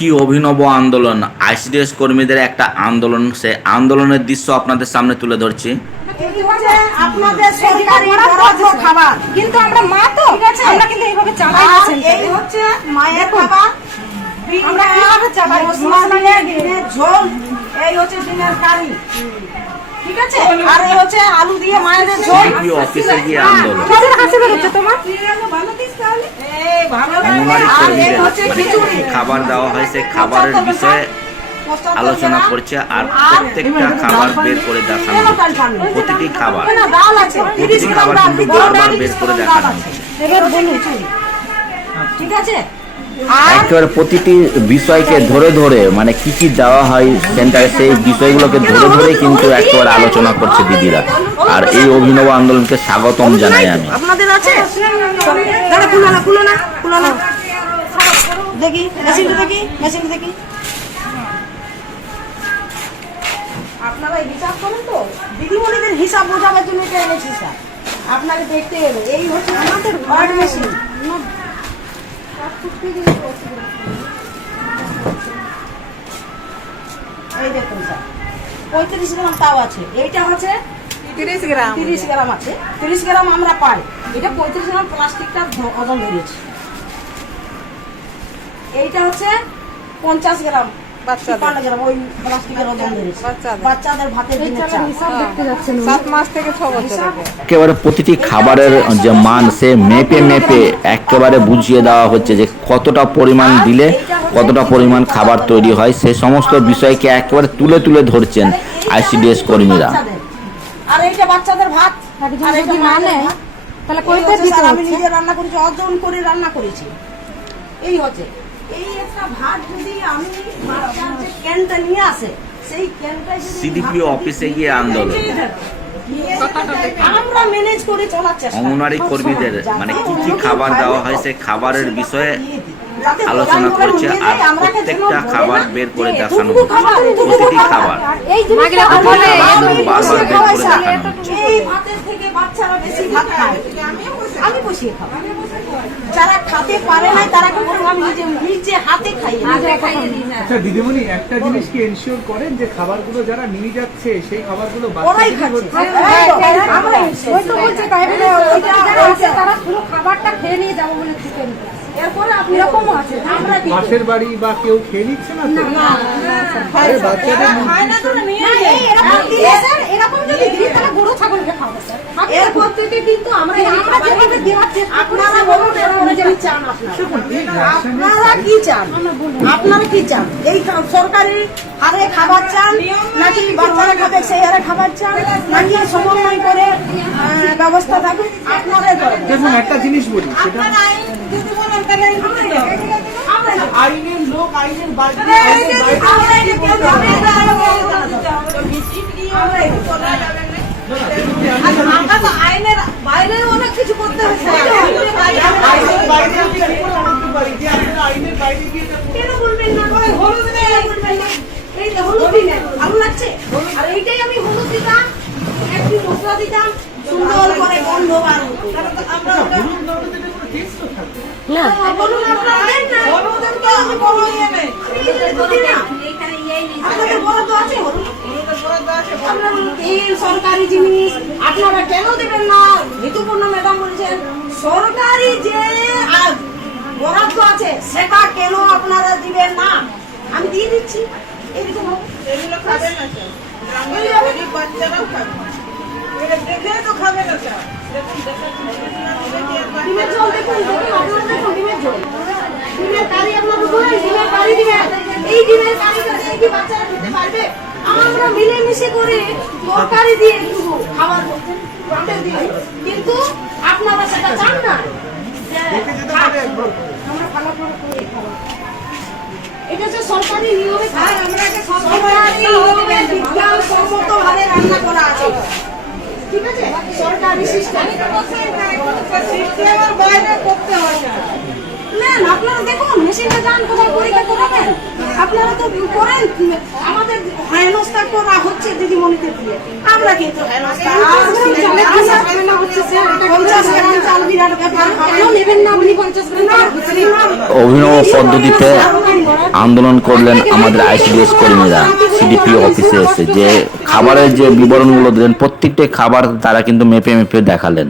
কি অভিনব আন্দোলন? আইসিডিএস কর্মীদের একটা আন্দোলন সে আন্দোলনের দৃশ্য আপনাদের সামনে তুলে ধরছি। আপনাদের সরকারি বরাদ্দ খাবার। কিন্তু আমরা মা তো আমরা কিন্তু এইভাবে চালাই না এই হচ্ছে মায়ের খাবার। আমরা কীভাবে চালাই? মশলা ঝোল এই হচ্ছে ডিমের কারি। ঠিক আছে? আর এই হচ্ছে আলু দিয়ে মায়েদের ঝোল। সিডিপি অফিসে গিয়ে আন্দোলন কিসের হাসি বেরোচ্ছে তোমার? এই ভালো আর এই হচ্ছে মানে খিচুড়ি। খাবার দেওয়া হয় সেই খাবারের বিষয়ে আলোচনা করছে আর প্রত্যেকটা খাবার বের করে দেখানো প্রতিটি খাবার। প্রতিটি খাবার কিন্তু বারবার বের করে দেখানো বলুন ঠিক আছে? একেবারে প্রতিটি বিষয়কে ধরে ধরে মানে কি কি দেওয়া হয় সেন্টারে সেই বিষয়গুলোকে ধরে ধরে কিন্তু একেবারে আলোচনা করছে দিদিরা। আর এই অভিনব আন্দোলনকে স্বাগতম জানাই আমি। আপনাদের আছে? দেখি দেখি দেখি। আপনারা হিসাব করেন তো? দিদিমণিদের হিসাব বোঝাবার জন্য এটা এনেছি স্যার? আপনাকে দেখতে হবে এই হচ্ছে আমাদের ওয়ার্ড মেশিন এই দেখুন স্যার পঁয়ত্রিশ গ্রাম তাও আছে। এইটা হচ্ছে তিরিশ গ্রাম। তিরিশ গ্রাম আছে। তিরিশ গ্রাম আমরা পাই। এটা পঁয়ত্রিশ গ্রাম প্লাস্টিকটা ওজন ধরেছি এইটা হচ্ছে পঞ্চাশ গ্রাম। বাচ্চাদের। ওই প্লাস্টিকের ওজন বাচ্চাদের। বাচ্চাদের ভাতের সাত মাস থেকে ছ বছর একেবারে প্রতিটি খাবারের যে মান সে মেপে মেপে একেবারে বুঝিয়ে দেওয়া হচ্ছে যে কতটা পরিমাণ দিলে কতটা পরিমাণ খাবার তৈরি হয় সে সমস্ত বিষয়কে একেবারে তুলে তুলে ধরছেন আইসিডিএস কর্মীরা। আর এইটা বাচ্চাদের ভাত। আর যদি না নেয়, তাহলে কইতে দিতে আমি নিজে রান্না করেছি অর্জন করে রান্না করেছি। এই হচ্ছে। এই একটা ভাত যদি আমি বাচ্চার যে ক্যানটা নিয়ে আসে সেই ক্যানটা যদি সিডিপি অফিসে গিয়ে দিই, আন্দোলন। আমরা ম্যানেজ করে চলার চেষ্টা। অঙ্গনওয়াড়ি কর্মীদের মানে কি কি খাবার দেওয়া হয় সেই খাবারের বিষয়ে আলোচনা করছে আর প্রত্যেকটা খাবার বের করে যে দেখানো প্রতিটি খাবার। বারবার বসিয়ে বের করে দেখানো হচ্ছে এই ভাতের থেকে বাচ্চারা বেশি ভাত খায়। আমি বসিয়ে খাব যারা খেতে পারে না নিজে নিজে হাতে খাইয়ে আচ্ছা দিদিমণি একটা জিনিস কি এনশিওর করেন যে খাবারগুলো যারা নিয়ে যাচ্ছে সেই খাবারগুলো ওরাই খাচ্ছে আমরা ওই তো বলছে তাই তারা পুরো খাবারটা খেয়ে নিয়ে যাব বলে থেকে নিতে এরপরে আপনি এরকমও আছে আমরা কি পাশের বাড়ি বা কেউ খেয়ে নিচ্ছে না তো বাচ্চাদের এরকম যদি গরু এরপর থেকে কিন্তু আমরা আমরা যেভাবে দেওয়ার চেষ্টা আপনারা বলুন কি চান আপনারা? আপনারা কি চান? আপনারা কি চান? এই সরকারি হারে খাবার চান নাকি বাচ্চারা খাবে সেই হারে খাবার চান নাকি সমন্বয় করে ব্যবস্থা থাকুক? আপনারাই করেন দেখুন একটা জিনিস বলি সেটা যদি বলেন তাহলে। আইনের লোক আইনের বাইরে আইনের বাইরে অনেক কিছু করতে করবেন? কেন বলবেন না হলুদ দিয়ে বলবেন না এই হলুদ দিলে ভালো লাগছে আর এইটাই আমি হলুদ দিতাম একটু মশলা দিতাম সুন্দর করে গন্ধ বার আমরা না তো কোনো তো। বলুন আপনারা না হলুদের তো আমি বলো নেবে আমি কিন্তু দিই না আছে হলুদ এই সরকারি জিনিস আপনারা কেন দেবেন না? ঋতুপূর্ণ ম্যাডাম বলছেন সরকারি যে বরাদ্দ আছে সেটা কেন আপনারা দিবেন না? আমি দিয়ে দিচ্ছি। এরকম এগুলো খাবে না স্যার। গ্রামের গরিব বাচ্চারাও খাবে। এটা তো খাবে না স্যার। দেখুন দেখে দিলে কি আর বাচ্চা- ডিমের ঝোল দেখুন দেখুন আপনারা দেখুন ডিমের ঝোল। ডিমের কারি আপনারা বলেন ডিমের কারি দিবেন। এই ডিমের কারি কি বাচ্চারা খেতে পারবে? আমরা মিলেমিশে করে তরকারি দিয়ে একটু খাবার দিই কিন্তু আপনারা সেটা চান না যে। এটা হচ্ছে সরকারি নিয়মে আমরা এটা সরকারি নিয়মে বিজ্ঞান ভাবে রান্না করা আছে। ঠিক আছে? সরকারি সিস্টেম। সিস্টেমের বাইরে করতে হয় না। নেন আপনারা দেখুন মেশিনে যান কোথায় পরীক্ষা করাবেন। আপনারা তো করেন আমাদের হেনস্থা করা হচ্ছে দিয়ে। আমরা কিন্তু অভিনব পদ্ধতিতে আন্দোলন করলেন আমাদের আইসিডিএস কর্মীরা সিডিপি অফিসে এসে। যে খাবারের যে বিবরণগুলো দিলেন প্রত্যেকটা খাবার তারা কিন্তু মেপে মেপে দেখালেন।